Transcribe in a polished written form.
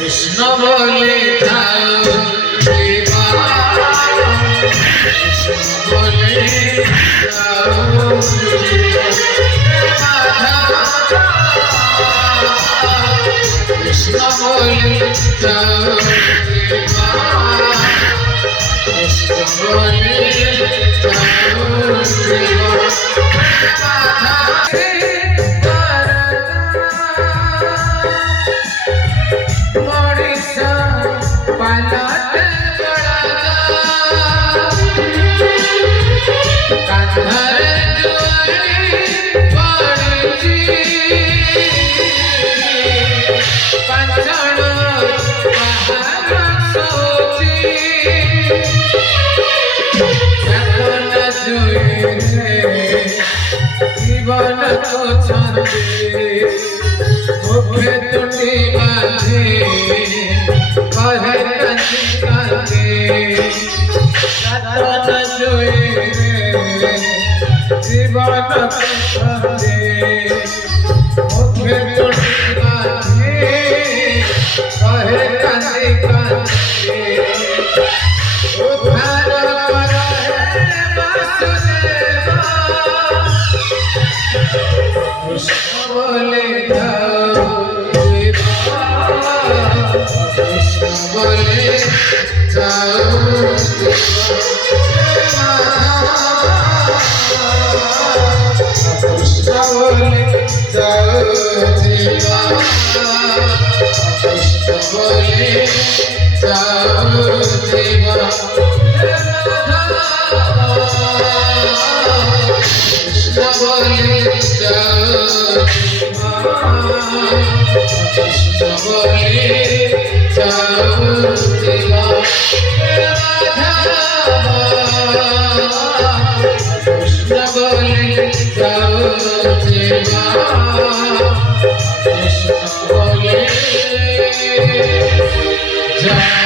कृष्ण बोले जाओ कृष्ण बोले जाओ कृष्ण बोले जाओ कृष्ण बोले जीवन को छंदे मुखे टूटी बांधे कहे कंजी कांधे सतन जोए जीवन को छंदे मुखे टूटी बांधे कहे कंजी कांधे उद्धार करे वासुदेवा कृष्ण बोले जाओ कृष्ण बोले जाओ कृष्ण बोले जाओ कृष्ण बोले जाओ कृष्ण बोले कृष्ण बोले जाओ कृष्ण बोले जाओ कृष्ण बोले जाओ।